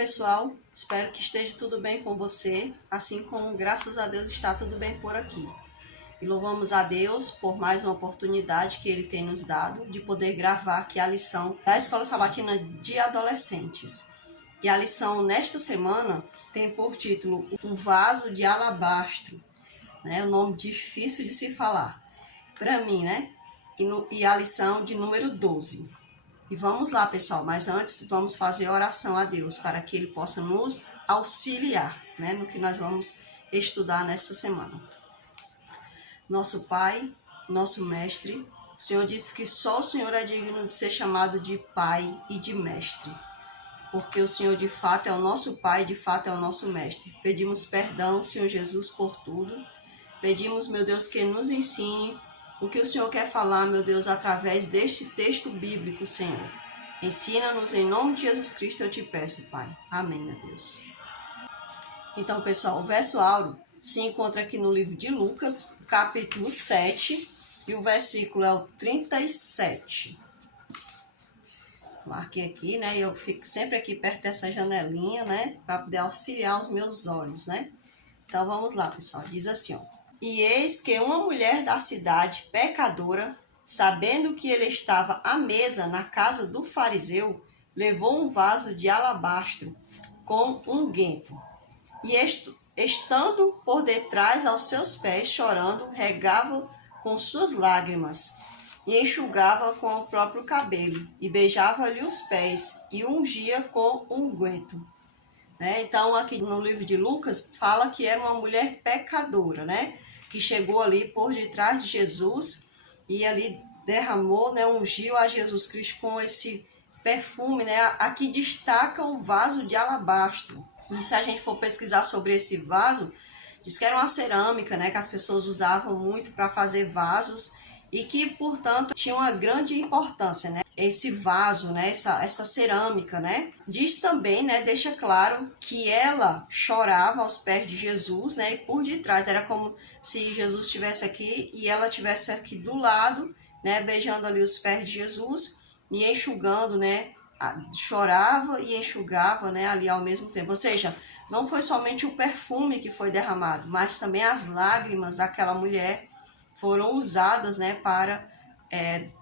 pessoal, espero que esteja tudo bem com você, assim como graças a Deus está tudo bem por aqui. E louvamos a Deus por mais uma oportunidade que Ele tem nos dado de poder gravar aqui a lição da Escola Sabatina de Adolescentes. E a lição nesta semana tem por título O Vaso de Alabastro, né? Um nome difícil de se falar para mim, né? E a lição de número 12. E vamos lá, pessoal, mas antes vamos fazer oração a Deus para que Ele possa nos auxiliar, né, no que nós vamos estudar nesta semana. Nosso Pai, nosso Mestre, o Senhor disse que só o Senhor é digno de ser chamado de Pai e de Mestre, porque o Senhor de fato é o nosso Pai, de fato é o nosso Mestre. Pedimos perdão, Senhor Jesus, por tudo. Pedimos, meu Deus, que nos ensine o que o Senhor quer falar, meu Deus, através deste texto bíblico, Senhor. Ensina-nos em nome de Jesus Cristo, eu te peço, Pai. Amém, meu Deus. Então, pessoal, o verso áureo se encontra aqui no livro de Lucas, capítulo 7, e o versículo é o 37. Marquei aqui, né? Eu fico sempre aqui perto dessa janelinha, né? Para poder auxiliar os meus olhos, né? Então, vamos lá, pessoal. Diz assim, ó. E eis que uma mulher da cidade, pecadora, sabendo que ele estava à mesa na casa do fariseu, levou um vaso de alabastro com unguento. E estando por detrás aos seus pés, chorando, regava com suas lágrimas, e enxugava com o próprio cabelo, e beijava-lhe os pés, e ungia com unguento. Né? Então, aqui no livro de Lucas, fala que era uma mulher pecadora, né? Que chegou ali por detrás de Jesus e ali derramou, né? Ungiu a Jesus Cristo com esse perfume, né? Aqui destaca o vaso de alabastro. E se a gente for pesquisar sobre esse vaso, diz que era uma cerâmica, né? Que as pessoas usavam muito para fazer vasos e que, portanto, tinha uma grande importância, né? Esse vaso, né? Essa cerâmica, né? Diz também, né? Deixa claro que ela chorava aos pés de Jesus, né? E por detrás era como se Jesus estivesse aqui e ela estivesse aqui do lado, né? Beijando ali os pés de Jesus e enxugando, né? Chorava e enxugava, né? Ali ao mesmo tempo. Ou seja, não foi somente o perfume que foi derramado, mas também as lágrimas daquela mulher foram usadas, né, para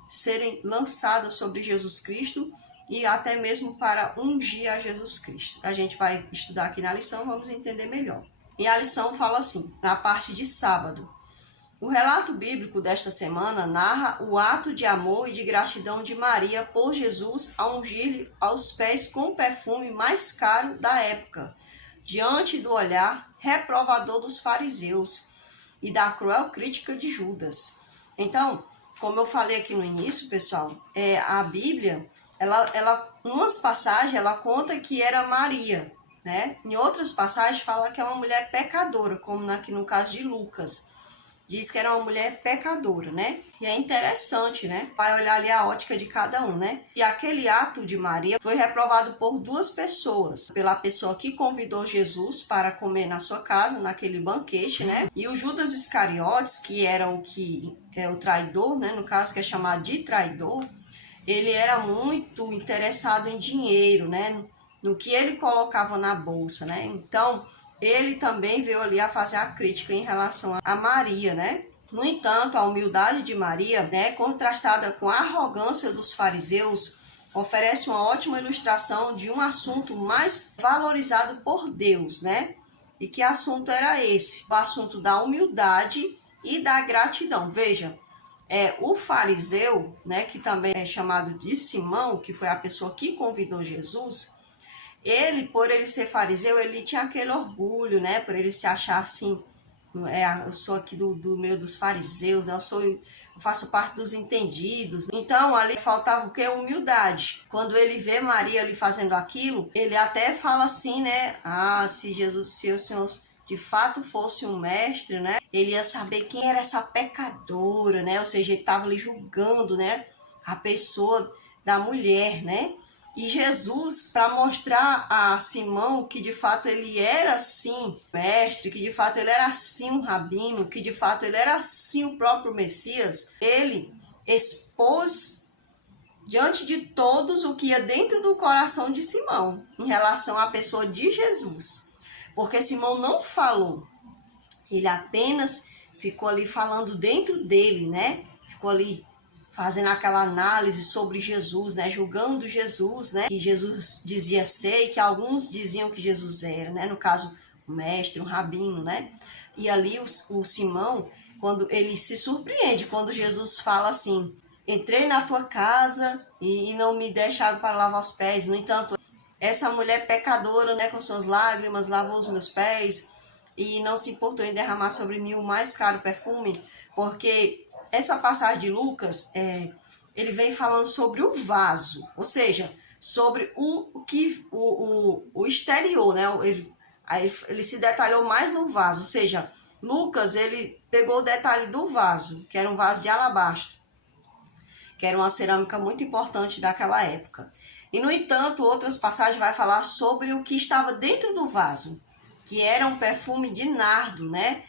serem lançadas sobre Jesus Cristo e até mesmo para ungir a Jesus Cristo. A gente vai estudar aqui na lição, vamos entender melhor. E a lição fala assim, na parte de sábado. O relato bíblico desta semana narra o ato de amor e de gratidão de Maria por Jesus a ungir-lhe aos pés com o perfume mais caro da época, diante do olhar reprovador dos fariseus e da cruel crítica de Judas. Então, como eu falei aqui no início, pessoal, a Bíblia, ela umas passagens, ela conta que era Maria, né? Em outras passagens fala que é uma mulher pecadora, como aqui no caso de Lucas. Diz que era uma mulher pecadora, né? E é interessante, né? Vai olhar ali a ótica de cada um, né? E aquele ato de Maria foi reprovado por duas pessoas. Pela pessoa que convidou Jesus para comer na sua casa, naquele banquete, né? E o Judas Iscariotes, que era o traidor, né? No caso, que é chamado de traidor, ele era muito interessado em dinheiro, né? No que ele colocava na bolsa, né? Então, ele também veio ali a fazer a crítica em relação a Maria, né? No entanto, a humildade de Maria, né, contrastada com a arrogância dos fariseus, oferece uma ótima ilustração de um assunto mais valorizado por Deus, né? E que assunto era esse? O assunto da humildade e da gratidão. Veja, o fariseu, né, que também é chamado de Simão, que foi a pessoa que convidou Jesus, ele, por ele ser fariseu, ele tinha aquele orgulho, né? Por ele se achar assim, eu sou aqui do meio dos fariseus, eu faço parte dos entendidos. Então, ali faltava o quê? Humildade. Quando ele vê Maria ali fazendo aquilo, ele até fala assim, né? Se o Senhor de fato fosse um mestre, né? Ele ia saber quem era essa pecadora, né? Ou seja, ele estava ali julgando, né? A pessoa da mulher, né? E Jesus, para mostrar a Simão que de fato ele era sim mestre, que de fato ele era sim um rabino, que de fato ele era sim o próprio Messias, ele expôs diante de todos o que ia dentro do coração de Simão em relação à pessoa de Jesus. Porque Simão não falou, ele apenas ficou ali falando dentro dele, né? Ficou ali fazendo aquela análise sobre Jesus, né? Julgando Jesus, né? Que Jesus dizia ser e que alguns diziam que Jesus era, né? No caso, o mestre, um rabino, né? E ali o Simão, quando ele se surpreende, quando Jesus fala assim, entrei na tua casa e não me deixa água para lavar os pés. No entanto, essa mulher pecadora, né, com suas lágrimas, lavou os meus pés e não se importou em derramar sobre mim o mais caro perfume, porque essa passagem de Lucas, ele vem falando sobre o vaso, ou seja, sobre o exterior, né? Ele se detalhou mais no vaso, ou seja, Lucas, ele pegou o detalhe do vaso, que era um vaso de alabastro, que era uma cerâmica muito importante daquela época. E, no entanto, outras passagens vai falar sobre o que estava dentro do vaso, que era um perfume de nardo, né?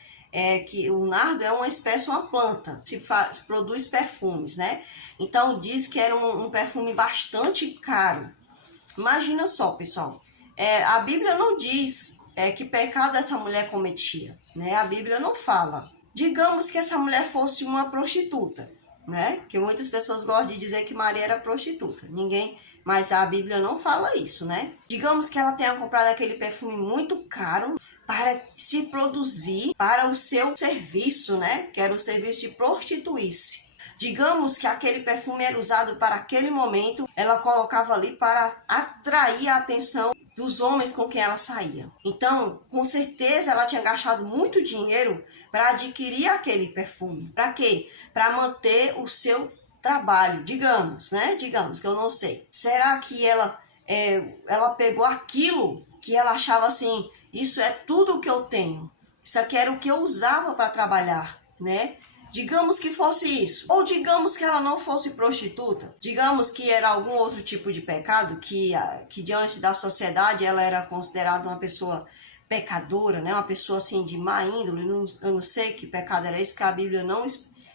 Que o nardo é uma espécie, uma planta, se produz perfumes, né? Então, diz que era um perfume bastante caro. Imagina só, pessoal, a Bíblia não diz que pecado essa mulher cometia, né? A Bíblia não fala. Digamos que essa mulher fosse uma prostituta, né? Que muitas pessoas gostam de dizer que Maria era prostituta. Mas a Bíblia não fala isso, né? Digamos que ela tenha comprado aquele perfume muito caro para se produzir para o seu serviço, né? Que era o serviço de prostituir-se. Digamos que aquele perfume era usado para aquele momento, ela colocava ali para atrair a atenção dos homens com quem ela saía. Então, com certeza, ela tinha gastado muito dinheiro para adquirir aquele perfume. Para quê? Para manter o seu trabalho, digamos, né? Digamos que eu não sei. Será que ela pegou aquilo que ela achava assim, isso é tudo o que eu tenho. Isso aqui era o que eu usava para trabalhar, né? Digamos que fosse isso. Ou digamos que ela não fosse prostituta. Digamos que era algum outro tipo de pecado, que diante da sociedade ela era considerada uma pessoa pecadora, né? Uma pessoa assim de má índole. Eu não sei que pecado era esse, porque a Bíblia não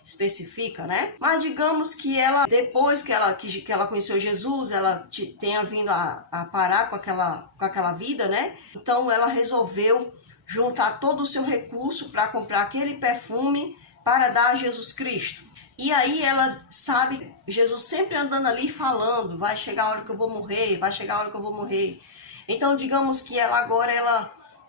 especifica, né? Mas digamos que ela, depois que ela conheceu Jesus, ela tenha vindo a parar com aquela vida, né? Então ela resolveu juntar todo o seu recurso para comprar aquele perfume para dar a Jesus Cristo. E aí ela sabe, Jesus sempre andando ali falando, vai chegar a hora que eu vou morrer, vai chegar a hora que eu vou morrer. Então digamos que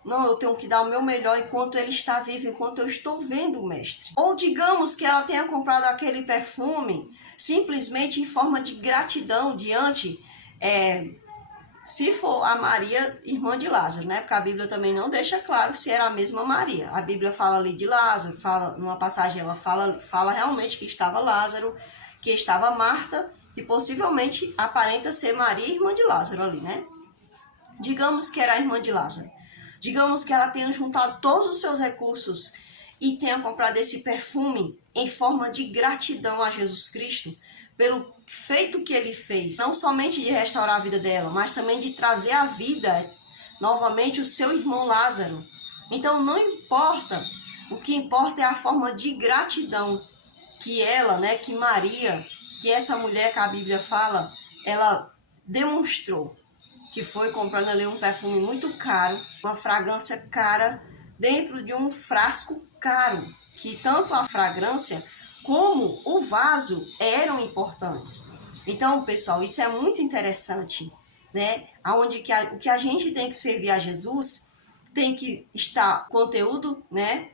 não, eu tenho que dar o meu melhor enquanto ele está vivo, enquanto eu estou vendo o mestre. Ou digamos que ela tenha comprado aquele perfume simplesmente em forma de gratidão diante, se for a Maria, irmã de Lázaro, né? Porque a Bíblia também não deixa claro se era a mesma Maria. A Bíblia fala ali de Lázaro, numa passagem ela fala realmente que estava Lázaro, que estava Marta, e possivelmente aparenta ser Maria, irmã de Lázaro ali, né? Digamos que era a irmã de Lázaro. Digamos que ela tenha juntado todos os seus recursos e tenha comprado esse perfume em forma de gratidão a Jesus Cristo pelo feito que ele fez, não somente de restaurar a vida dela, mas também de trazer à vida novamente o seu irmão Lázaro. Então não importa, o que importa é a forma de gratidão que ela, né, que Maria, que essa mulher que a Bíblia fala, ela demonstrou, que foi comprando ali um perfume muito caro, uma fragrância cara, dentro de um frasco caro, que tanto a fragrância como o vaso eram importantes. Então, pessoal, isso é muito interessante, né? O que a gente tem que servir a Jesus tem que estar conteúdo, né?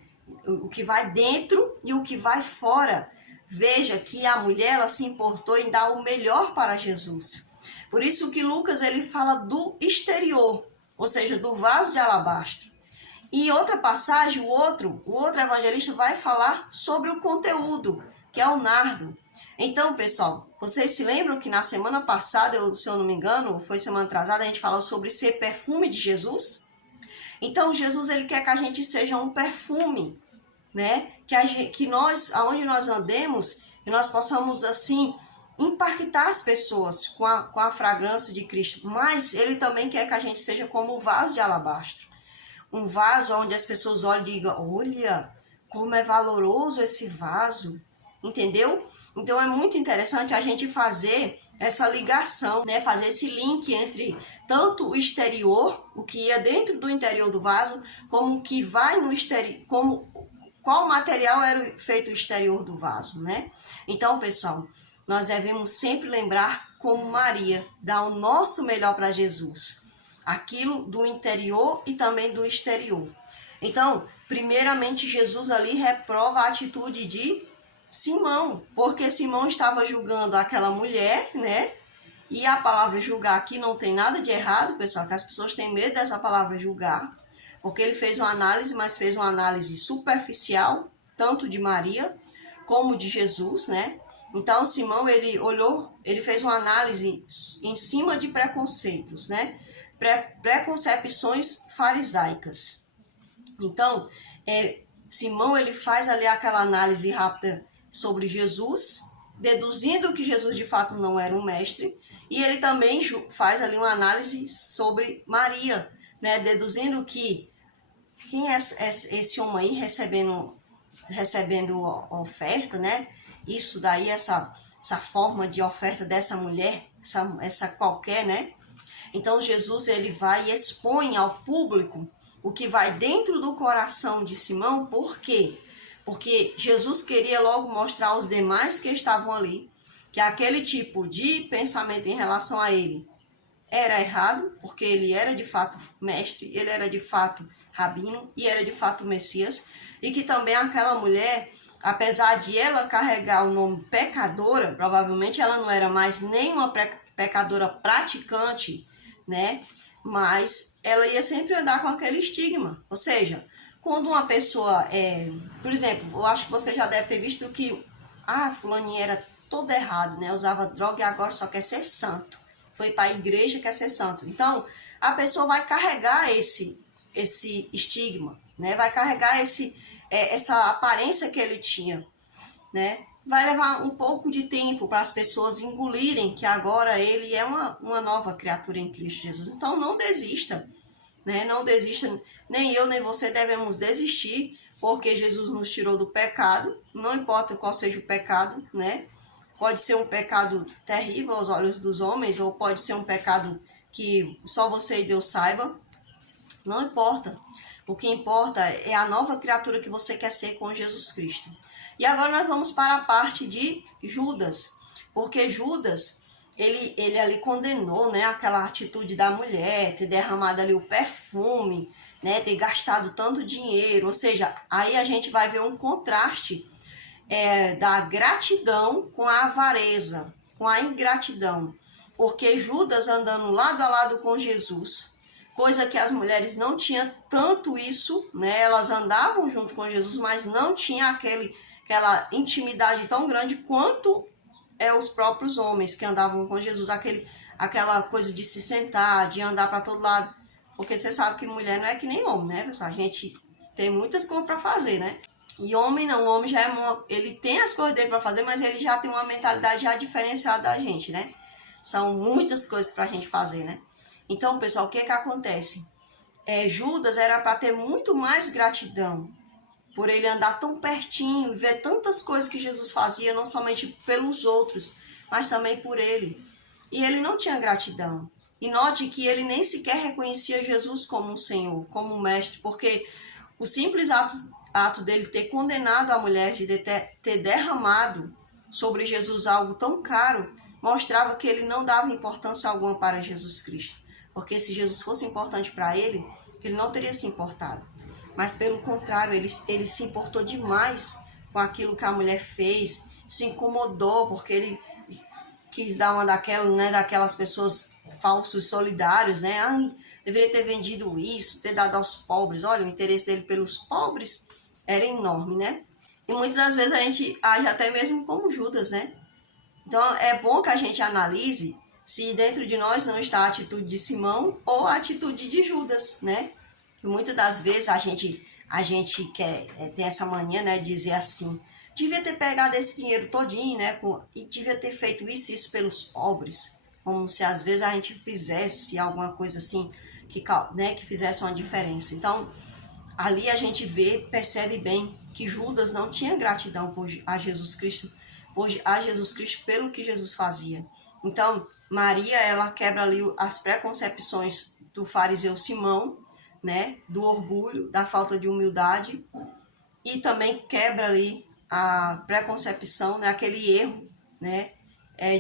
O que vai dentro e o que vai fora. Veja que a mulher ela se importou em dar o melhor para Jesus. Por isso que Lucas ele fala do exterior, ou seja, do vaso de alabastro. E outra passagem, o outro evangelista vai falar sobre o conteúdo, que é o nardo. Então, pessoal, vocês se lembram que na semana passada, se eu não me engano, foi semana atrasada, a gente falou sobre ser perfume de Jesus? Então, Jesus ele quer que a gente seja um perfume, né? Que nós, aonde nós andemos, que nós possamos, assim, impactar as pessoas com a fragrância de Cristo. Mas ele também quer que a gente seja como o vaso de alabastro. Um vaso onde as pessoas olham e digam, olha, como é valoroso esse vaso. entendeu? Então é muito interessante a gente fazer essa ligação, né? Fazer esse link entre tanto o exterior, o que ia dentro do interior do vaso, como o que vai no exterior, como qual material era feito o exterior do vaso, né? Então, pessoal, nós devemos sempre lembrar como Maria, dar o nosso melhor para Jesus, aquilo do interior e também do exterior. Então, primeiramente, Jesus ali reprova a atitude de Simão, porque Simão estava julgando aquela mulher, né? E a palavra julgar aqui não tem nada de errado, pessoal, que as pessoas têm medo dessa palavra julgar, porque ele fez uma análise, mas fez uma análise superficial, tanto de Maria como de Jesus, né? Então, Simão, ele olhou, ele fez uma análise em cima de preconceitos, né? Preconcepções farisaicas. Então, Simão, ele faz ali aquela análise rápida sobre Jesus, deduzindo que Jesus de fato não era um mestre, e ele também faz ali uma análise sobre Maria, né? Deduzindo que quem é esse homem aí recebendo oferta, né? Isso daí, essa forma de oferta dessa mulher, essa qualquer, né? Então Jesus, ele vai e expõe ao público o que vai dentro do coração de Simão. Por quê? Porque Jesus queria logo mostrar aos demais que estavam ali que aquele tipo de pensamento em relação a ele era errado, porque ele era de fato mestre, ele era de fato rabino e era de fato Messias, e que também aquela mulher, apesar de ela carregar o nome pecadora, provavelmente ela não era mais nem uma pecadora praticante, né? Mas ela ia sempre andar com aquele estigma. Ou seja, quando uma pessoa, por exemplo, eu acho que você já deve ter visto que fulaninha era todo errado, né? Usava droga e agora só quer ser santo. Foi para a igreja e quer ser santo. Então, a pessoa vai carregar esse estigma, né? Vai carregar essa aparência que ele tinha, né? Vai levar um pouco de tempo para as pessoas engolirem que agora ele é uma nova criatura em Cristo Jesus. Então, não desista, né? Não desista, nem eu nem você devemos desistir, porque Jesus nos tirou do pecado, não importa qual seja o pecado, né? Pode ser um pecado terrível aos olhos dos homens, ou pode ser um pecado que só você e Deus saiba. Não importa. O que importa é a nova criatura que você quer ser com Jesus Cristo. E agora nós vamos para a parte de Judas. Porque Judas, ele ali condenou, né, aquela atitude da mulher, ter derramado ali o perfume, né, ter gastado tanto dinheiro. Ou seja, aí a gente vai ver um contraste da gratidão com a avareza, com a ingratidão. Porque Judas andando lado a lado com Jesus, coisa que as mulheres não tinham tanto isso, né? Elas andavam junto com Jesus, mas não tinha aquela intimidade tão grande quanto os próprios homens que andavam com Jesus, aquela coisa de se sentar, de andar para todo lado. Porque você sabe que mulher não é que nem homem, né, pessoal? A gente tem muitas coisas para fazer, né? E homem não, o homem já ele tem as coisas dele para fazer, mas ele já tem uma mentalidade já diferenciada da gente, né? São muitas coisas para a gente fazer, né? Então, pessoal, o que acontece? Judas era para ter muito mais gratidão, por ele andar tão pertinho, ver tantas coisas que Jesus fazia, não somente pelos outros, mas também por ele. E ele não tinha gratidão. E note que ele nem sequer reconhecia Jesus como um Senhor, como um mestre, porque o simples ato dele ter condenado a mulher, de ter derramado sobre Jesus algo tão caro, mostrava que ele não dava importância alguma para Jesus Cristo. Porque se Jesus fosse importante para ele não teria se importado. Mas pelo contrário, ele se importou demais com aquilo que a mulher fez, se incomodou, porque ele quis dar uma daquelas pessoas falsos solidários, né? Deveria ter vendido isso, ter dado aos pobres. Olha, o interesse dele pelos pobres era enorme, né? E muitas das vezes a gente age até mesmo como Judas, né? Então é bom que a gente analise se dentro de nós não está a atitude de Simão ou a atitude de Judas, né? E muitas das vezes a gente tem essa mania, né, de dizer assim, devia ter pegado esse dinheiro todinho, né, e devia ter feito isso pelos pobres, como se às vezes a gente fizesse alguma coisa assim, que fizesse uma diferença. Então, ali a gente percebe bem que Judas não tinha gratidão a Jesus Cristo pelo que Jesus fazia. Então, Maria, ela quebra ali as preconcepções do fariseu Simão, né, do orgulho, da falta de humildade, e também quebra ali a preconcepção, né, aquele erro, né,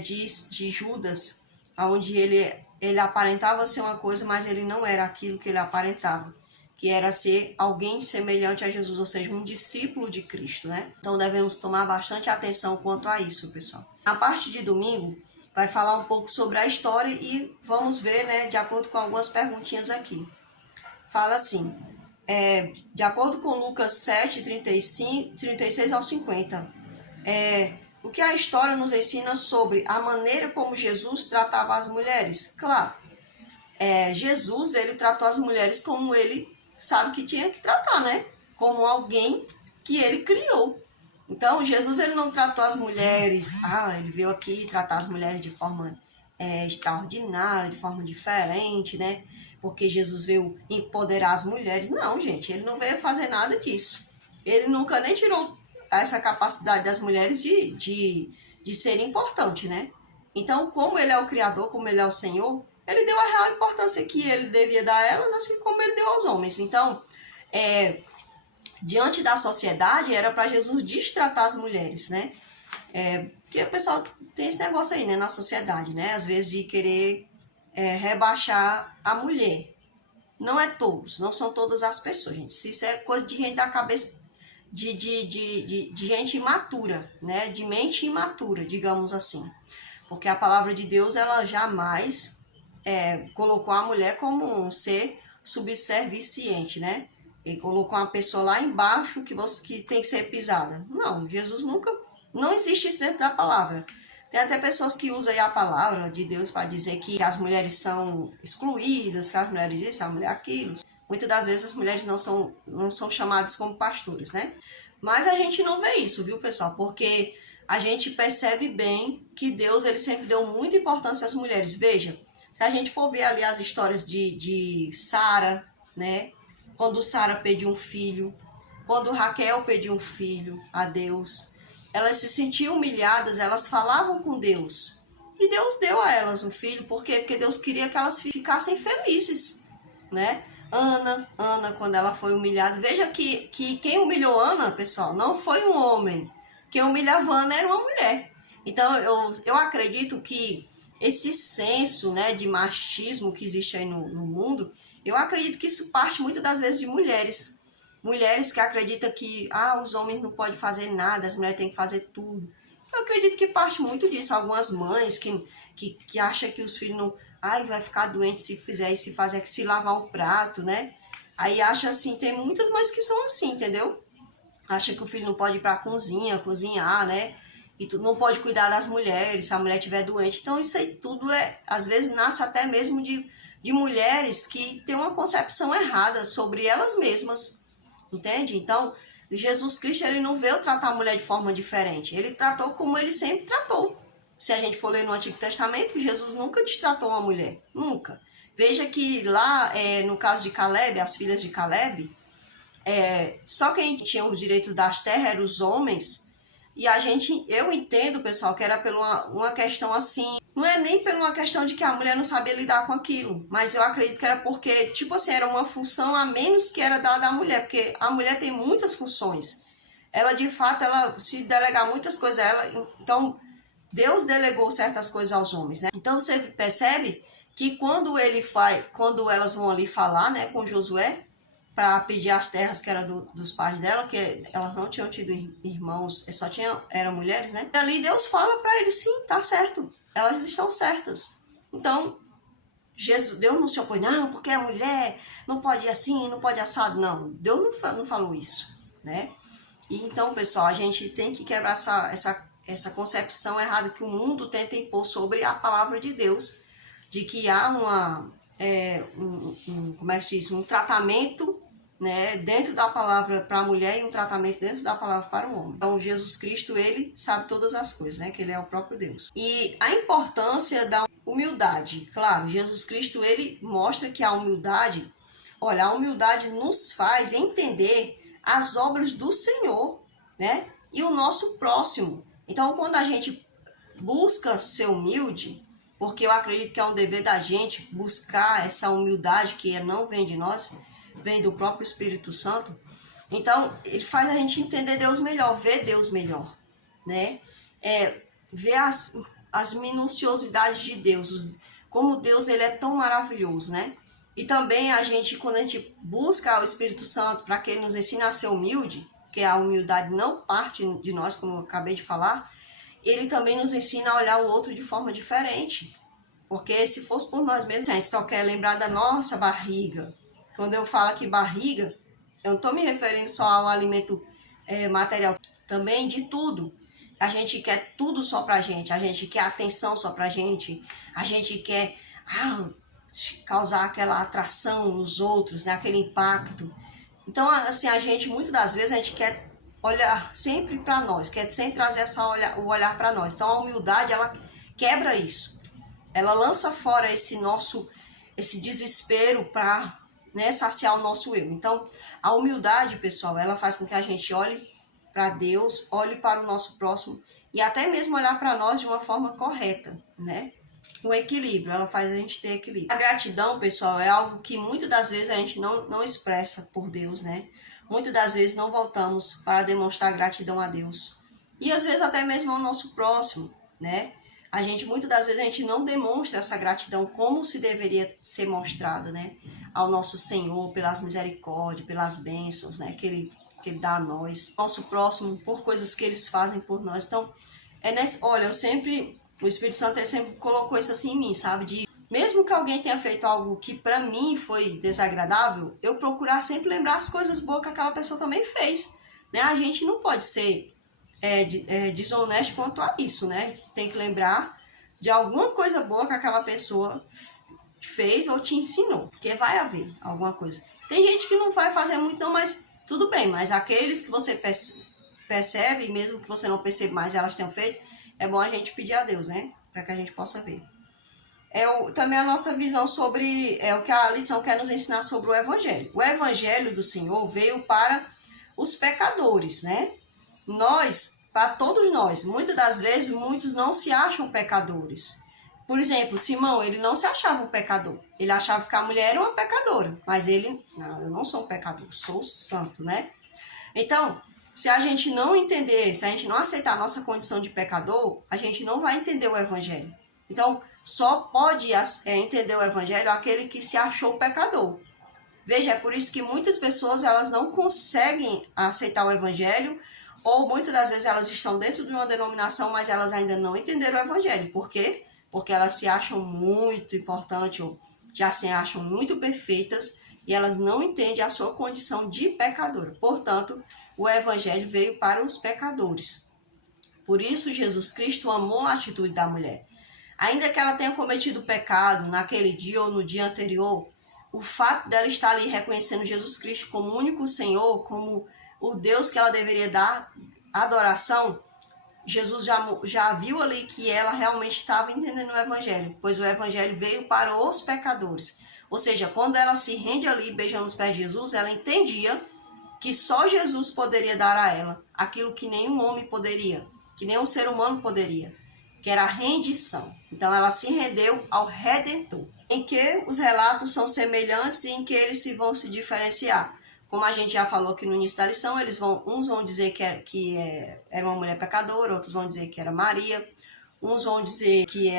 de Judas, onde ele aparentava ser uma coisa, mas ele não era aquilo que ele aparentava, que era ser alguém semelhante a Jesus, ou seja, um discípulo de Cristo, né? Então devemos tomar bastante atenção quanto a isso, pessoal. Na parte de domingo, vai falar um pouco sobre a história e vamos ver, né, de acordo com algumas perguntinhas aqui. Fala assim, de acordo com Lucas 7, 36 ao 50, o que a história nos ensina sobre a maneira como Jesus tratava as mulheres? Claro, Jesus, ele tratou as mulheres como ele sabe que tinha que tratar, né? Como alguém que ele criou. Então, Jesus, ele não tratou as mulheres, ele veio aqui tratar as mulheres de forma extraordinária, de forma diferente, né? Porque Jesus veio empoderar as mulheres. Não, gente, ele não veio fazer nada disso. Ele nunca nem tirou essa capacidade das mulheres de serem importantes, né? Então, como ele é o Criador, como ele é o Senhor, ele deu a real importância que ele devia dar a elas, assim como ele deu aos homens. Então, diante da sociedade, era para Jesus destratar as mulheres, né? Porque o pessoal tem esse negócio aí, né, na sociedade, né? Às vezes de querer rebaixar a mulher. Não é todos, não são todas as pessoas, gente. Isso é coisa de gente da cabeça, de gente imatura, né? De mente imatura, digamos assim. Porque a palavra de Deus, ela jamais colocou a mulher como um ser subserviente, né? Ele colocou uma pessoa lá embaixo que tem que ser pisada. Não, Jesus nunca... Não existe isso dentro da palavra. Tem até pessoas que usam aí a palavra de Deus para dizer que as mulheres são excluídas, que as mulheres isso, a mulher aquilo. Muitas das vezes as mulheres não são chamadas como pastores, né? Mas a gente não vê isso, viu, pessoal? Porque a gente percebe bem que Deus, ele sempre deu muita importância às mulheres. Veja, se a gente for ver ali as histórias de Sara, né? Quando Sara pediu um filho, quando Raquel pediu um filho a Deus, elas se sentiam humilhadas, elas falavam com Deus. E Deus deu a elas um filho, por quê? Porque Deus queria que elas ficassem felizes, né? Ana, quando ela foi humilhada, veja que quem humilhou Ana, pessoal, não foi um homem. Quem humilhava Ana era uma mulher. Então, eu acredito que esse senso, né, de machismo que existe aí no mundo, eu acredito que isso parte muitas das vezes de mulheres. Mulheres que acreditam que os homens não podem fazer nada, as mulheres têm que fazer tudo. Eu acredito que parte muito disso. Algumas mães que acham que os filhos não... vai ficar doente se fizer isso, se fazer, se lavar um prato, né? Aí acha assim, tem muitas mães que são assim, entendeu? Acha que o filho não pode ir pra cozinha, cozinhar, né? E tu não pode cuidar das mulheres, se a mulher estiver doente. Então isso aí tudo às vezes nasce até mesmo de mulheres que têm uma concepção errada sobre elas mesmas, entende? Então, Jesus Cristo, ele não veio tratar a mulher de forma diferente. Ele tratou como ele sempre tratou. Se a gente for ler no Antigo Testamento, Jesus nunca destratou uma mulher. Nunca. Veja que lá, no caso de Caleb, as filhas de Caleb, só quem tinha o direito das terras eram os homens. E eu entendo, pessoal, que era por uma questão assim... Não é nem por uma questão de que a mulher não sabia lidar com aquilo. Mas eu acredito que era porque, tipo assim, era uma função a menos que era dada à mulher. Porque a mulher tem muitas funções. Ela, de fato, ela se delegar muitas coisas a ela. Então, Deus delegou certas coisas aos homens, né? Então, você percebe que quando elas vão ali falar, né, com Josué, para pedir as terras que eram dos pais dela, que elas não tinham tido irmãos, eram mulheres, né? E ali Deus fala para eles, sim, tá certo, elas estão certas. Então, Deus não se opõe, não, porque a mulher não pode ir assim, não pode assado, não. Deus não falou isso, né? E então, pessoal, a gente tem que quebrar essa concepção errada que o mundo tenta impor sobre a palavra de Deus, de que há como é que se diz? Um tratamento, né, dentro da palavra para a mulher e um tratamento dentro da palavra para o homem. Então, Jesus Cristo, ele sabe todas as coisas, né, que ele é o próprio Deus. E a importância da humildade. Claro, Jesus Cristo, ele mostra que a humildade nos faz entender as obras do Senhor, né? E o nosso próximo. Então, quando a gente busca ser humilde, porque eu acredito que é um dever da gente buscar essa humildade que não vem de nós, vem do próprio Espírito Santo. Então, ele faz a gente entender Deus melhor, ver Deus melhor, né? Ver as minuciosidades de Deus, como Deus ele é tão maravilhoso, né? E também a gente, quando a gente busca o Espírito Santo para que ele nos ensine a ser humilde, que a humildade não parte de nós, como eu acabei de falar, ele também nos ensina a olhar o outro de forma diferente. Porque se fosse por nós mesmos, a gente só quer lembrar da nossa barriga. Quando eu falo aqui barriga, eu não estou me referindo só ao alimento material, também de tudo. A gente quer tudo só pra gente, a gente quer atenção só pra gente, a gente quer causar aquela atração nos outros, né? Aquele impacto. Então, assim, a gente, muitas das vezes, a gente quer olhar sempre para nós, quer sempre trazer o olhar para nós. Então, a humildade, ela quebra isso. Ela lança fora esse desespero para, né, saciar o nosso eu. Então, a humildade, pessoal, ela faz com que a gente olhe para Deus, olhe para o nosso próximo e até mesmo olhar para nós de uma forma correta, né? Um equilíbrio, ela faz a gente ter equilíbrio. A gratidão, pessoal, é algo que muitas das vezes a gente não expressa por Deus, né? Muitas das vezes não voltamos para demonstrar gratidão a Deus. E às vezes até mesmo ao nosso próximo, né? Muitas das vezes a gente não demonstra essa gratidão como se deveria ser mostrada, né? Ao nosso Senhor, pelas misericórdias, pelas bênçãos, né? Que Ele dá a nós. Nosso próximo, por coisas que eles fazem por nós. Então, olha, o Espírito Santo sempre colocou isso assim em mim, sabe? Mesmo que alguém tenha feito algo que para mim foi desagradável, eu procurar sempre lembrar as coisas boas que aquela pessoa também fez, né? A gente não pode ser desonesto quanto a isso, né? A gente tem que lembrar de alguma coisa boa que aquela pessoa fez ou te ensinou, porque vai haver alguma coisa. Tem gente que não vai fazer muito não, mas tudo bem, mas aqueles que você percebe, mesmo que você não perceba mais elas tenham feito, é bom a gente pedir a Deus, né? Para que a gente possa ver. Também a nossa visão sobre o que a lição quer nos ensinar sobre o Evangelho. O Evangelho do Senhor veio para os pecadores, né? Para todos nós, muitas das vezes, muitos não se acham pecadores. Por exemplo, Simão, ele não se achava um pecador. Ele achava que a mulher era uma pecadora. Mas não, eu não sou um pecador, eu sou santo, né? Então, se a gente não entender, se a gente não aceitar a nossa condição de pecador, a gente não vai entender o Evangelho. Então, só pode entender o Evangelho aquele que se achou pecador. Veja, é por isso que muitas pessoas elas não conseguem aceitar o Evangelho, ou muitas das vezes elas estão dentro de uma denominação, mas elas ainda não entenderam o Evangelho. Por quê? Porque elas se acham muito importantes, ou já se acham muito perfeitas, e elas não entendem a sua condição de pecadora. Portanto, o Evangelho veio para os pecadores. Por isso, Jesus Cristo amou a atitude da mulher. Ainda que ela tenha cometido pecado naquele dia ou no dia anterior, o fato dela estar ali reconhecendo Jesus Cristo como o único Senhor, como o Deus que ela deveria dar adoração, Jesus já viu ali que ela realmente estava entendendo o Evangelho, pois o Evangelho veio para os pecadores. Ou seja, quando ela se rende ali beijando os pés de Jesus, ela entendia que só Jesus poderia dar a ela aquilo que nenhum homem poderia, que nenhum ser humano poderia, que era a rendição. Então ela se rendeu ao Redentor, em que os relatos são semelhantes e em que eles vão se diferenciar. Como a gente já falou aqui no início da lição, uns vão dizer que era uma mulher pecadora, outros vão dizer que era Maria, uns vão dizer que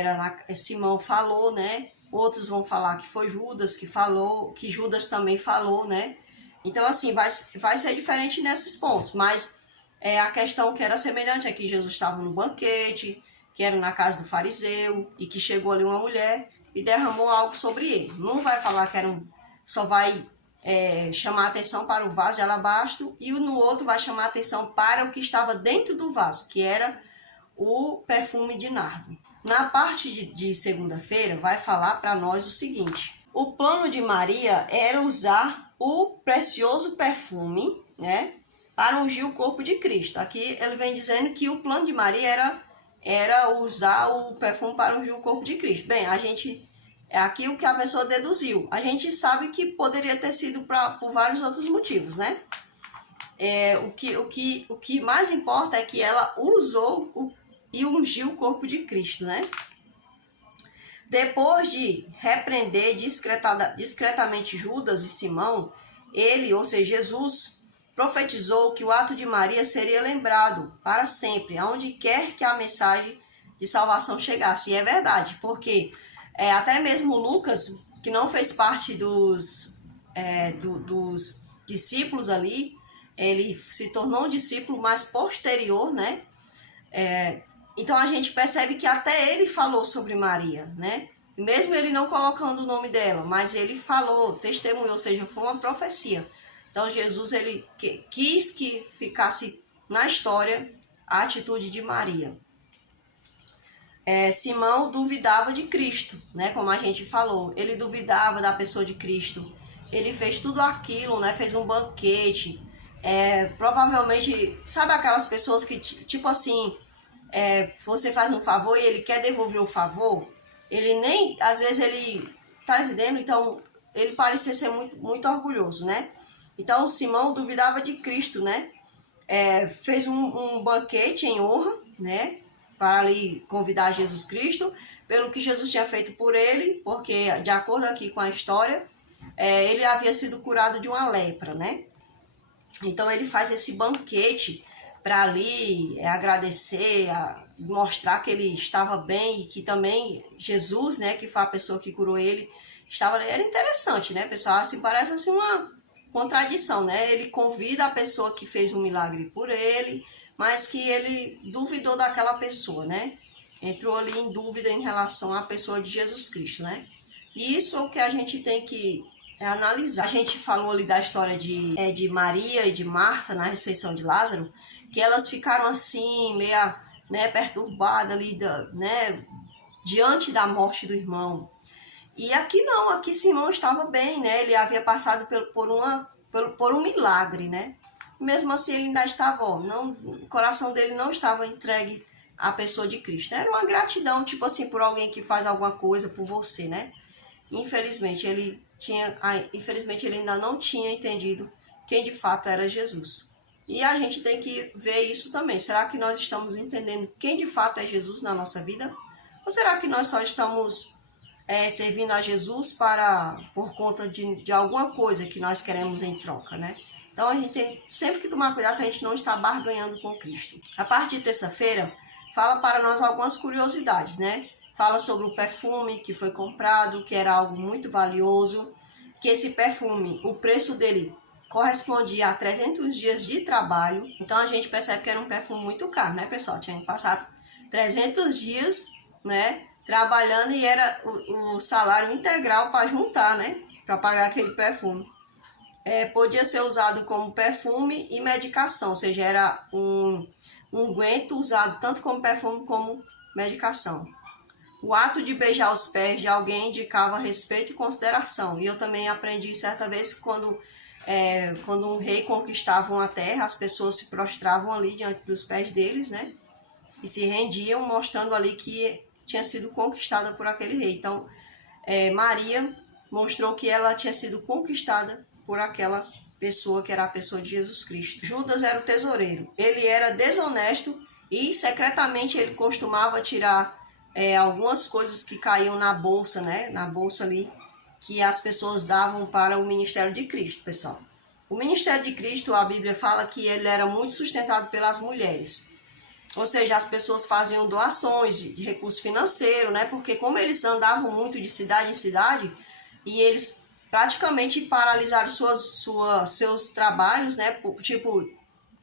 Simão falou, né? Outros vão falar que foi Judas que falou, que Judas também falou, né? Então, assim, vai ser diferente nesses pontos, mas a questão que era semelhante é que Jesus estava no banquete, que era na casa do fariseu, e que chegou ali uma mulher e derramou algo sobre ele. Não vai falar que só vai chamar atenção para o vaso de alabastro, e no outro vai chamar atenção para o que estava dentro do vaso, que era o perfume de nardo. Na parte de segunda-feira vai falar para nós o seguinte: o plano de Maria era usar o precioso perfume, né, para ungir o corpo de Cristo. Aqui ele vem dizendo que o plano de Maria era usar o perfume para ungir o corpo de Cristo. Bem, aqui o que a pessoa deduziu. A gente sabe que poderia ter sido por vários outros motivos, né? o que mais importa é que ela usou e ungiu o corpo de Cristo, né? Depois de repreender discretamente Judas e Simão, ele, ou seja, Jesus, profetizou que o ato de Maria seria lembrado para sempre, aonde quer que a mensagem de salvação chegasse. E é verdade, porque até mesmo Lucas, que não fez parte dos discípulos ali, ele se tornou um discípulo mais posterior, né? Então a gente percebe que até ele falou sobre Maria, né? Mesmo ele não colocando o nome dela, mas ele falou, testemunhou, ou seja, foi uma profecia. Então Jesus ele quis que ficasse na história a atitude de Maria. Simão duvidava de Cristo, né? Como a gente falou, ele duvidava da pessoa de Cristo. Ele fez tudo aquilo, né? Fez um banquete. Provavelmente, sabe aquelas pessoas que, tipo assim, você faz um favor e ele quer devolver o favor? Ele nem, às vezes ele tá entendendo, então ele parecia ser muito, muito orgulhoso, né? Então Simão duvidava de Cristo, né? Fez um banquete em honra, né? Para ali convidar Jesus Cristo, pelo que Jesus tinha feito por ele, porque de acordo aqui com a história, ele havia sido curado de uma lepra, né? Então ele faz esse banquete para ali agradecer, mostrar que ele estava bem e que também Jesus, né, que foi a pessoa que curou ele, estava ali. Era interessante, né, pessoal? Assim, parece assim uma contradição, né? Ele convida a pessoa que fez um milagre por ele, mas que ele duvidou daquela pessoa, né? Entrou ali em dúvida em relação à pessoa de Jesus Cristo, né? E isso é o que a gente tem que analisar. A gente falou ali da história de Maria e de Marta na ressurreição de Lázaro, que elas ficaram assim, meio, né, perturbadas ali, né, diante da morte do irmão. E aqui não, aqui Simão estava bem, né? Ele havia passado por um milagre, né? Mesmo assim ele ainda estava, o coração dele não estava entregue à pessoa de Cristo. Era uma gratidão, tipo assim, por alguém que faz alguma coisa por você, né? Infelizmente ele ainda não tinha entendido quem de fato era Jesus. E a gente tem que ver isso também. Será que nós estamos entendendo quem de fato é Jesus na nossa vida? Ou será que nós só estamos servindo a Jesus por conta de alguma coisa que nós queremos em troca, né? Então a gente tem sempre que tomar cuidado se a gente não está barganhando com Cristo. A partir de terça-feira, fala para nós algumas curiosidades, né? Fala sobre o perfume que foi comprado, que era algo muito valioso, que esse perfume, o preço dele correspondia a 300 dias de trabalho. Então a gente percebe que era um perfume muito caro, né, pessoal? Tinha que passar 300 dias, né, trabalhando e era o salário integral para juntar, né, para pagar aquele perfume. Podia ser usado como perfume e medicação, ou seja, era um unguento usado tanto como perfume como medicação. O ato de beijar os pés de alguém indicava respeito e consideração. E eu também aprendi certa vez que quando um rei conquistava uma terra, as pessoas se prostravam ali diante dos pés deles, né? E se rendiam, mostrando ali que tinha sido conquistada por aquele rei. Então, Maria mostrou que ela tinha sido conquistada por aquela pessoa que era a pessoa de Jesus Cristo. Judas era o tesoureiro. Ele era desonesto e secretamente ele costumava tirar algumas coisas que caíam na bolsa, né? Na bolsa ali que as pessoas davam para o ministério de Cristo, pessoal. O ministério de Cristo, a Bíblia fala que ele era muito sustentado pelas mulheres. Ou seja, as pessoas faziam doações de recurso financeiro, né? Porque como eles andavam muito de cidade em cidade, e eles praticamente paralisaram seus trabalhos, né? Tipo,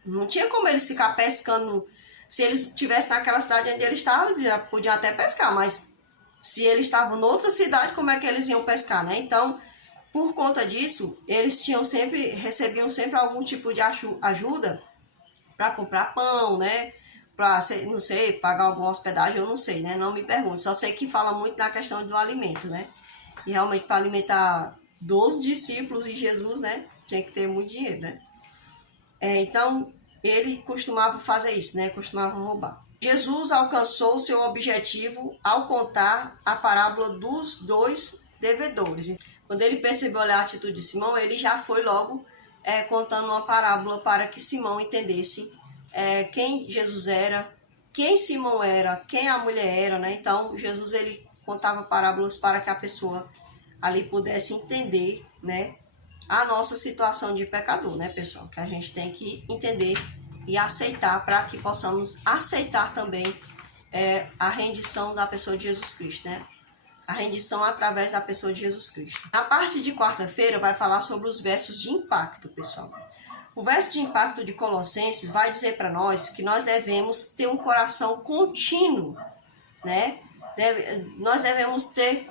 não tinha como eles ficar pescando. Se eles estivessem naquela cidade onde eles estavam, eles já podiam até pescar, mas se eles estavam em outra cidade, como é que eles iam pescar, né? Então, por conta disso, eles recebiam sempre algum tipo de ajuda para comprar pão, né? Para, não sei, pagar alguma hospedagem, eu não sei, né? Não me pergunte. Só sei que fala muito na questão do alimento, né? E realmente para alimentar 12 discípulos e Jesus, né? Tinha que ter muito dinheiro, né? Então, ele costumava fazer isso, né? Costumava roubar. Jesus alcançou seu objetivo ao contar a parábola dos 2 devedores. Quando ele percebeu a atitude de Simão, ele já foi logo contando uma parábola para que Simão entendesse quem Jesus era, quem Simão era, quem a mulher era, né? Então, Jesus ele contava parábolas para que a pessoa ali pudesse entender, né, a nossa situação de pecador, né, pessoal? Que a gente tem que entender e aceitar para que possamos aceitar também a rendição da pessoa de Jesus Cristo, né? A rendição através da pessoa de Jesus Cristo. Na parte de quarta-feira vai falar sobre os versos de impacto, pessoal. O verso de impacto de Colossenses vai dizer para nós que nós devemos ter um coração contínuo, né? Nós devemos ter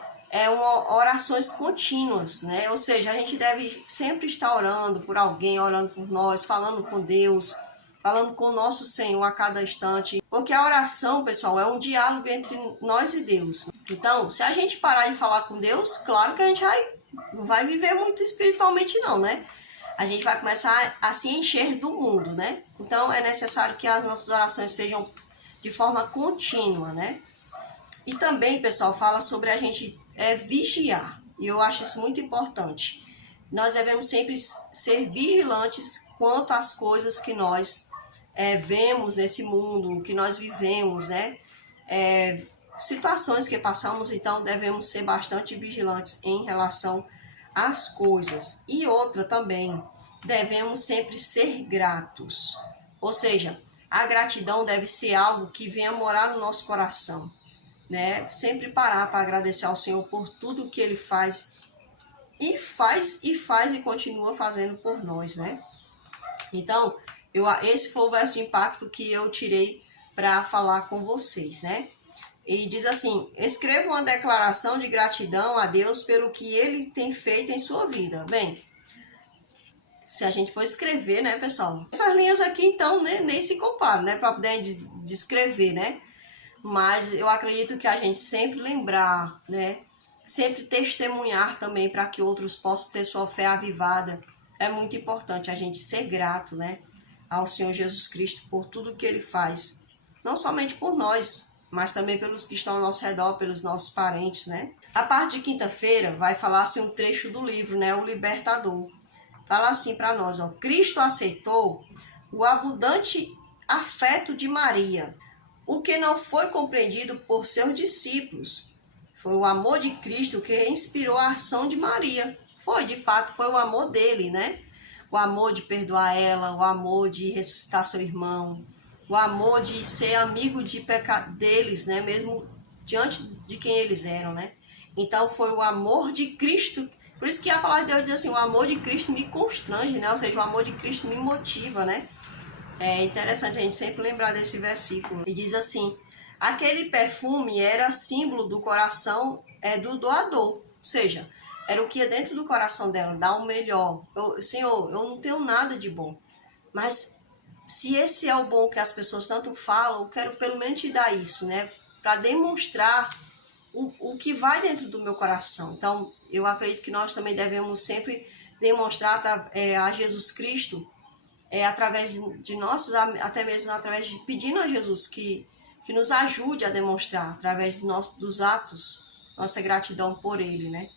orações contínuas, né? Ou seja, a gente deve sempre estar orando por alguém, orando por nós, falando com Deus, falando com o nosso Senhor a cada instante. Porque a oração, pessoal, é um diálogo entre nós e Deus. Então, se a gente parar de falar com Deus, claro que a gente não vai viver muito espiritualmente não, né? A gente vai começar a se encher do mundo, né? Então, é necessário que as nossas orações sejam de forma contínua, né? E também, pessoal, fala sobre a gente vigiar. E eu acho isso muito importante. Nós devemos sempre ser vigilantes quanto às coisas que nós vemos nesse mundo, que nós vivemos, né? Situações que passamos, então devemos ser bastante vigilantes em relação às coisas. E outra também, devemos sempre ser gratos. Ou seja, a gratidão deve ser algo que venha morar no nosso coração, né? Sempre parar para agradecer ao Senhor por tudo que Ele faz e continua fazendo por nós, né? Então, esse foi o verso de impacto que eu tirei para falar com vocês, né? E diz assim: escreva uma declaração de gratidão a Deus pelo que Ele tem feito em sua vida. Bem, se a gente for escrever, né, pessoal? Essas linhas aqui, então, né, nem se comparam, né, para poder descrever, né? Mas eu acredito que a gente sempre lembrar, né? Sempre testemunhar também para que outros possam ter sua fé avivada. É muito importante a gente ser grato, né, ao Senhor Jesus Cristo por tudo que Ele faz. Não somente por nós, mas também pelos que estão ao nosso redor, pelos nossos parentes, né? A parte de quinta-feira vai falar assim, um trecho do livro, né, O Libertador. Fala assim para nós, ó: Cristo aceitou o abundante afeto de Maria. O que não foi compreendido por seus discípulos foi o amor de Cristo que inspirou a ação de Maria. De fato, foi o amor dele, né? O amor de perdoar ela, o amor de ressuscitar seu irmão, o amor de ser amigo deles, né? Mesmo diante de quem eles eram, né? Então, foi o amor de Cristo. Por isso que a palavra de Deus diz assim: o amor de Cristo me constrange, né? Ou seja, o amor de Cristo me motiva, né? É interessante a gente sempre lembrar desse versículo. E diz assim: aquele perfume era símbolo do coração do doador. Ou seja, era o que ia dentro do coração dela, dar o melhor. Senhor, eu não tenho nada de bom, mas se esse é o bom que as pessoas tanto falam, eu quero pelo menos te dar isso, né? Para demonstrar o que vai dentro do meu coração. Então, eu acredito que nós também devemos sempre demonstrar a Jesus Cristo, através de nossos, até mesmo através de pedindo a Jesus que nos ajude a demonstrar, através dos atos, nossa gratidão por Ele, né?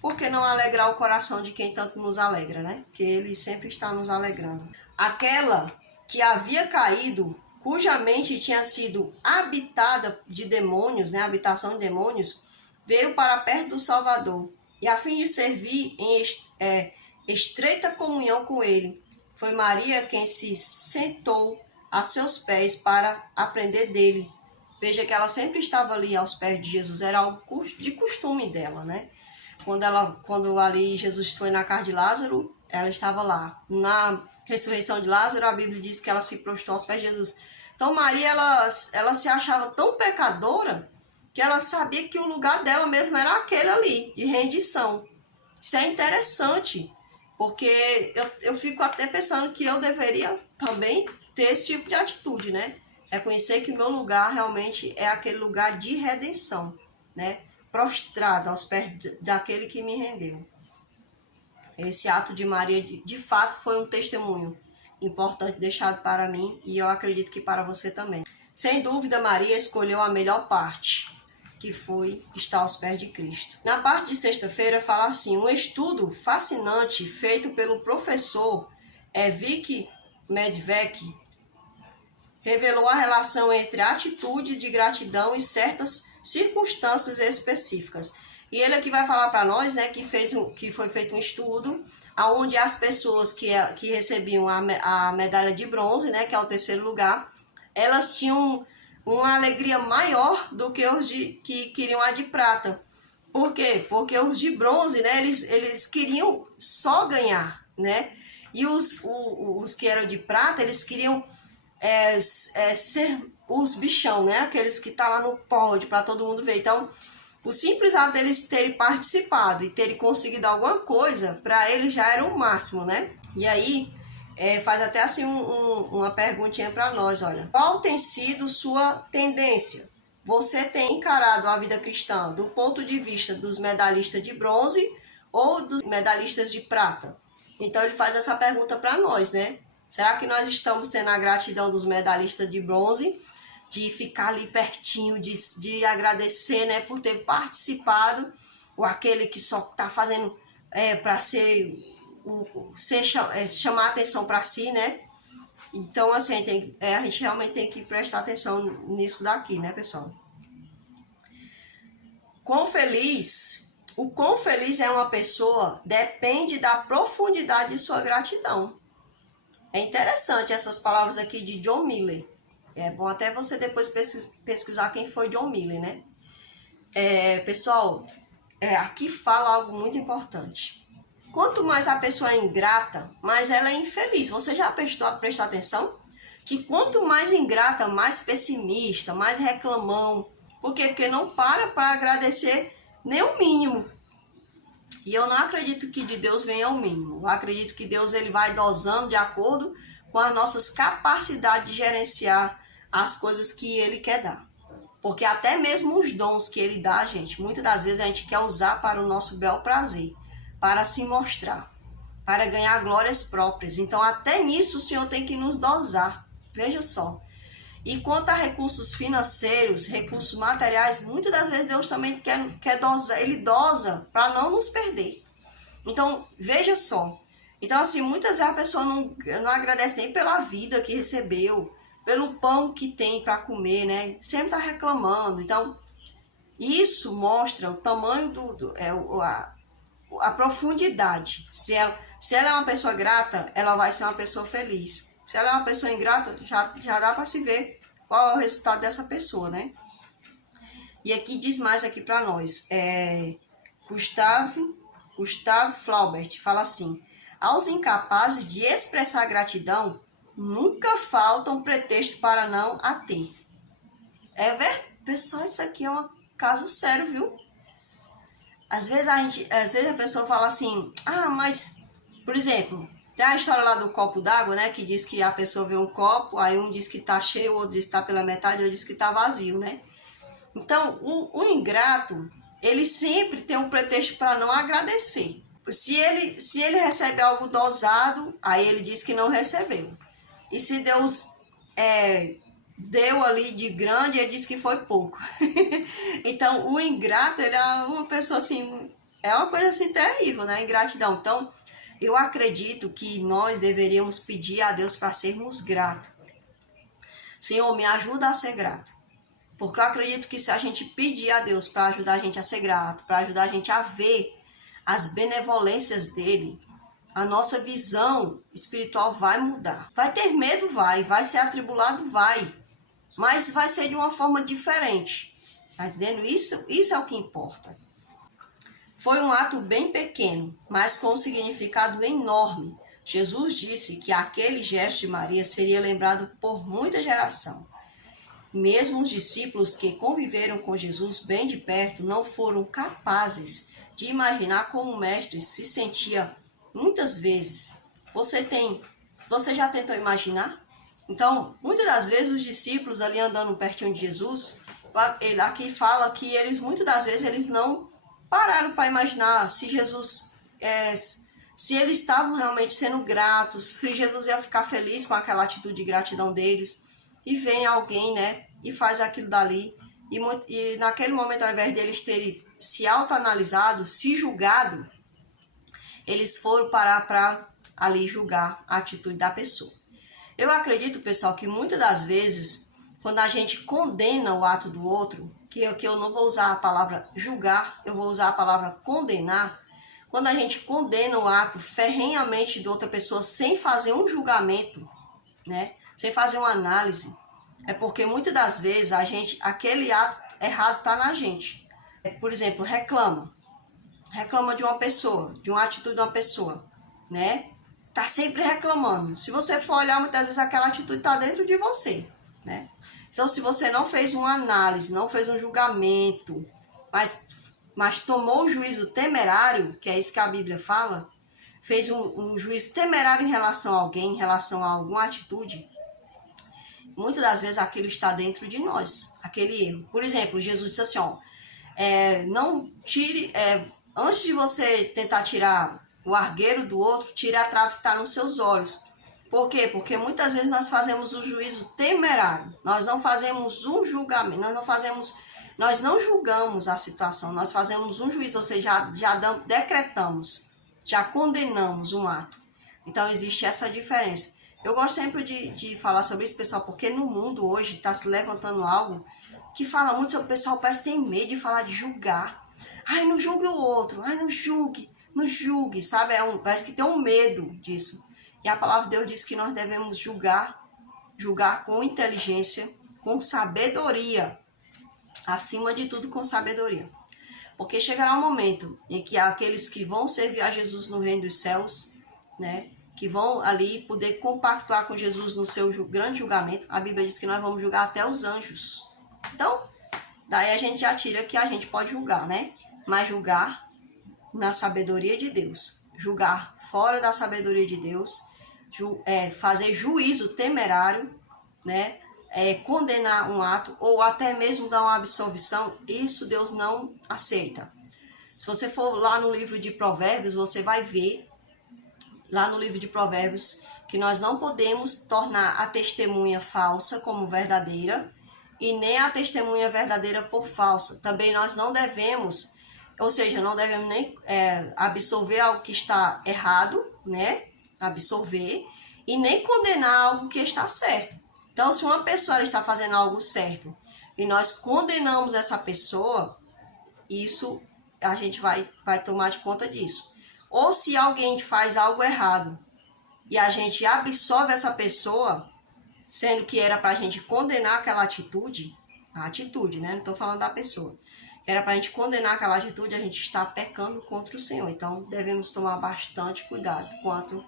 Por que não alegrar o coração de quem tanto nos alegra, né? Que Ele sempre está nos alegrando. Aquela que havia caído, cuja mente tinha sido habitada de demônios, né? Habitação de demônios, veio para perto do Salvador. E a fim de servir em estreita comunhão com Ele, foi Maria quem se sentou a seus pés para aprender dele. Veja que ela sempre estava ali aos pés de Jesus, era algo de costume dela, né? Quando ali Jesus foi na casa de Lázaro, ela estava lá. Na ressurreição de Lázaro, a Bíblia diz que ela se prostrou aos pés de Jesus. Então Maria, ela se achava tão pecadora que ela sabia que o lugar dela mesmo era aquele ali, de rendição. Isso é interessante, porque eu fico até pensando que eu deveria também ter esse tipo de atitude, né? Reconhecer que o meu lugar realmente é aquele lugar de redenção, né? Prostrado aos pés daquele que me rendeu. Esse ato de Maria, de fato, foi um testemunho importante deixado para mim e eu acredito que para você também. Sem dúvida, Maria escolheu a melhor parte. que foi estar aos pés de Cristo. Na parte de sexta-feira fala assim: um estudo fascinante feito pelo professor Vic Medvec revelou a relação entre a atitude de gratidão e certas circunstâncias específicas. E ele aqui vai falar para nós, né, que foi feito um estudo onde as pessoas que recebiam a medalha de bronze, né, que é o terceiro lugar, elas tinham uma alegria maior do que os que queriam a de prata. Por quê? Porque os de bronze, né, eles queriam só ganhar, né? E os que eram de prata, eles queriam ser os bichão, né? Aqueles que tá lá no pódio para todo mundo ver. Então, o simples ato deles terem participado e terem conseguido alguma coisa, para eles já era o máximo, né? E aí, faz até assim uma perguntinha para nós, olha. Qual tem sido sua tendência? Você tem encarado a vida cristã do ponto de vista dos medalhistas de bronze ou dos medalhistas de prata? Então ele faz essa pergunta para nós, né? Será que nós estamos tendo a gratidão dos medalhistas de bronze, de ficar ali pertinho, de agradecer, né, por ter participado, ou aquele que só está fazendo para chamar a atenção para si, né? Então, assim, a gente realmente tem que prestar atenção nisso daqui, né, pessoal? O quão feliz é uma pessoa depende da profundidade de sua gratidão. É interessante essas palavras aqui de John Miller. É bom até você depois pesquisar quem foi John Miller, né? Pessoal, aqui fala algo muito importante. Quanto mais a pessoa é ingrata, mais ela é infeliz. Você já prestou atenção? Que quanto mais ingrata, mais pessimista, mais reclamão. Por quê? Porque não para agradecer nem o mínimo. E eu não acredito que de Deus venha o mínimo. Eu acredito que Deus ele vai dosando de acordo com as nossas capacidades de gerenciar as coisas que ele quer dar. Porque até mesmo os dons que ele dá, gente, muitas das vezes a gente quer usar para o nosso bel prazer, para se mostrar, para ganhar glórias próprias. Então até nisso o Senhor tem que nos dosar. Veja só. E quanto a recursos financeiros, recursos materiais, muitas das vezes Deus também quer dosar, ele dosa para não nos perder. Então, veja só. Então, assim, muitas vezes a pessoa não agradece nem pela vida que recebeu, pelo pão que tem para comer, né? Sempre está reclamando. Então, isso mostra o tamanho a profundidade. Se ela é uma pessoa grata, ela vai ser uma pessoa feliz. Se ela é uma pessoa ingrata, já dá para se ver qual é o resultado dessa pessoa, né? E aqui diz mais aqui para nós. Gustave Flaubert fala assim: aos incapazes de expressar gratidão, nunca faltam pretextos para não a ter. Pessoal, isso aqui é um caso sério, viu? Às vezes a pessoa fala assim: mas, por exemplo, tem a história lá do copo d'água, né? Que diz que a pessoa vê um copo, aí um diz que tá cheio, o outro diz que tá pela metade, o outro diz que tá vazio, né? Então, o ingrato, ele sempre tem um pretexto para não agradecer. Se ele recebe algo dosado, aí ele diz que não recebeu. E se Deus deu ali de grande, ele diz que foi pouco. Então, o ingrato, ele é uma pessoa assim, é uma coisa assim terrível, né? Ingratidão. Então, eu acredito que nós deveríamos pedir a Deus para sermos gratos. Senhor, me ajuda a ser grato. Porque eu acredito que se a gente pedir a Deus para ajudar a gente a ser grato, para ajudar a gente a ver as benevolências dele, a nossa visão espiritual vai mudar. Vai ter medo? Vai ser atribulado? Vai. Mas vai ser de uma forma diferente. Tá entendendo? Isso é o que importa. Foi um ato bem pequeno, mas com um significado enorme. Jesus disse que aquele gesto de Maria seria lembrado por muita geração. Mesmo os discípulos que conviveram com Jesus bem de perto não foram capazes de imaginar como o mestre se sentia muitas vezes. Você já tentou imaginar? Então, muitas das vezes os discípulos ali andando pertinho de Jesus, ele aqui fala que muitas das vezes eles não pararam para imaginar se Jesus, se eles estavam realmente sendo gratos, se Jesus ia ficar feliz com aquela atitude de gratidão deles. E vem alguém, né, e faz aquilo dali, E naquele momento, ao invés deles terem se autoanalisado, se julgado, eles foram parar para ali julgar a atitude da pessoa. Eu acredito, pessoal, que muitas das vezes, quando a gente condena o ato do outro, que eu não vou usar a palavra julgar, eu vou usar a palavra condenar. Quando a gente condena o ato ferrenhamente de outra pessoa sem fazer um julgamento, né? Sem fazer uma análise, é porque muitas das vezes aquele ato errado está na gente. Por exemplo, reclama de uma pessoa, de uma atitude de uma pessoa, né? Tá sempre reclamando. Se você for olhar, muitas vezes aquela atitude está dentro de você, né? Então, se você não fez uma análise, não fez um julgamento, mas tomou um juízo temerário, que é isso que a Bíblia fala, fez um juízo temerário em relação a alguém, em relação a alguma atitude, muitas das vezes aquilo está dentro de nós, aquele erro. Por exemplo, Jesus disse assim, ó, não tire, antes de você tentar tirar o argueiro do outro, tire a trave que está nos seus olhos. Por quê? Porque muitas vezes nós fazemos um juízo temerário, nós não fazemos um julgamento, nós não julgamos a situação, nós fazemos um juízo, ou seja, já decretamos, já condenamos um ato. Então existe essa diferença. Eu gosto sempre de falar sobre isso, pessoal, porque no mundo hoje está se levantando algo que fala muito sobre o pessoal, parece que tem medo de falar de julgar. Ai, não julgue o outro, ai, não julgue, sabe? Parece que tem um medo disso. E a palavra de Deus diz que nós devemos julgar com inteligência, com sabedoria, acima de tudo com sabedoria. Porque chegará um momento em que aqueles que vão servir a Jesus no reino dos céus, né, que vão ali poder compactuar com Jesus no seu grande julgamento, a Bíblia diz que nós vamos julgar até os anjos. Então, daí a gente já tira que a gente pode julgar, né? Mas julgar na sabedoria de Deus. Julgar fora da sabedoria de Deus, fazer juízo temerário, né? Condenar um ato ou até mesmo dar uma absolvição, isso Deus não aceita. Se você for lá no livro de Provérbios, você vai ver lá no livro de Provérbios que nós não podemos tornar a testemunha falsa como verdadeira e nem a testemunha verdadeira por falsa. Também nós não devemos, ou seja, não devemos nem absorver algo que está errado, né? Absorver e nem condenar algo que está certo. Então, se uma pessoa está fazendo algo certo e nós condenamos essa pessoa, isso a gente vai tomar de conta disso. Ou se alguém faz algo errado e a gente absolve essa pessoa, sendo que era para a gente condenar aquela atitude, a atitude, né? Não estou falando da pessoa. Era para a gente condenar aquela atitude, a gente está pecando contra o Senhor. Então, devemos tomar bastante cuidado quanto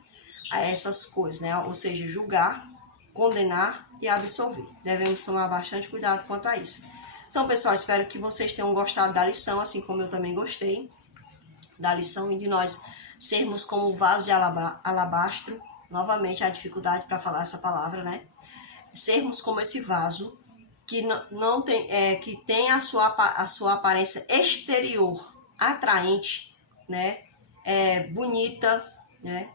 a essas coisas, né? Ou seja, julgar, condenar e absolver. Devemos tomar bastante cuidado quanto a isso. Então, pessoal, espero que vocês tenham gostado da lição, assim como eu também gostei da lição e de nós sermos como o vaso de alabastro. Novamente, a dificuldade para falar essa palavra, né? Sermos como esse vaso que não tem, que tem a sua aparência exterior atraente, né? Bonita, né?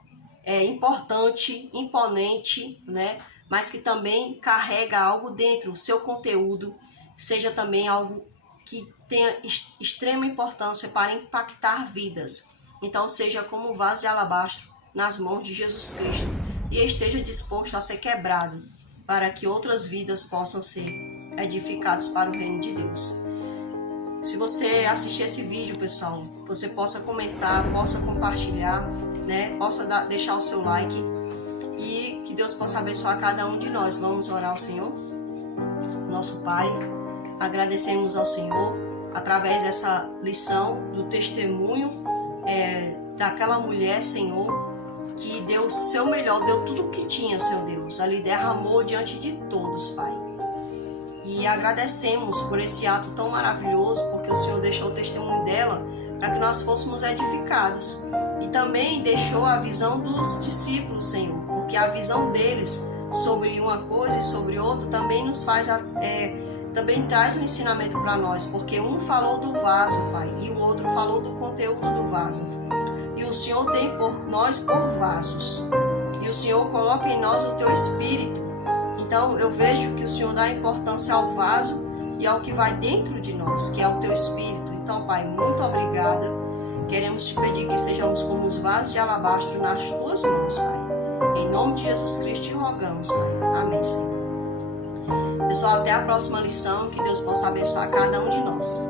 Importante, imponente, né? Mas que também carrega algo dentro, o seu conteúdo seja também algo que tenha extrema importância para impactar vidas. Então, seja como um vaso de alabastro nas mãos de Jesus Cristo e esteja disposto a ser quebrado para que outras vidas possam ser edificadas para o reino de Deus. Se você assistir esse vídeo, pessoal, você possa comentar, possa compartilhar, né? Possa deixar o seu like e que Deus possa abençoar cada um de nós. Vamos orar ao Senhor. Nosso Pai, agradecemos ao Senhor através dessa lição do testemunho daquela mulher, Senhor, que deu o seu melhor, deu tudo o que tinha, Senhor Deus, ali derramou diante de todos, Pai. E agradecemos por esse ato tão maravilhoso, porque o Senhor deixou o testemunho dela para que nós fôssemos edificados. E também deixou a visão dos discípulos, Senhor, porque a visão deles sobre uma coisa e sobre outra também nos faz, também traz um ensinamento para nós, porque um falou do vaso, Pai, e o outro falou do conteúdo do vaso. E o Senhor tem nós por vasos, e o Senhor coloca em nós o Teu Espírito. Então eu vejo que o Senhor dá importância ao vaso e ao que vai dentro de nós, que é o teu Espírito. Então, Pai, muito obrigada. Queremos te pedir que sejamos como os vasos de alabastro nas tuas mãos, Pai. Em nome de Jesus Cristo te rogamos, Pai. Amém, Senhor. Pessoal, até a próxima lição. Que Deus possa abençoar cada um de nós.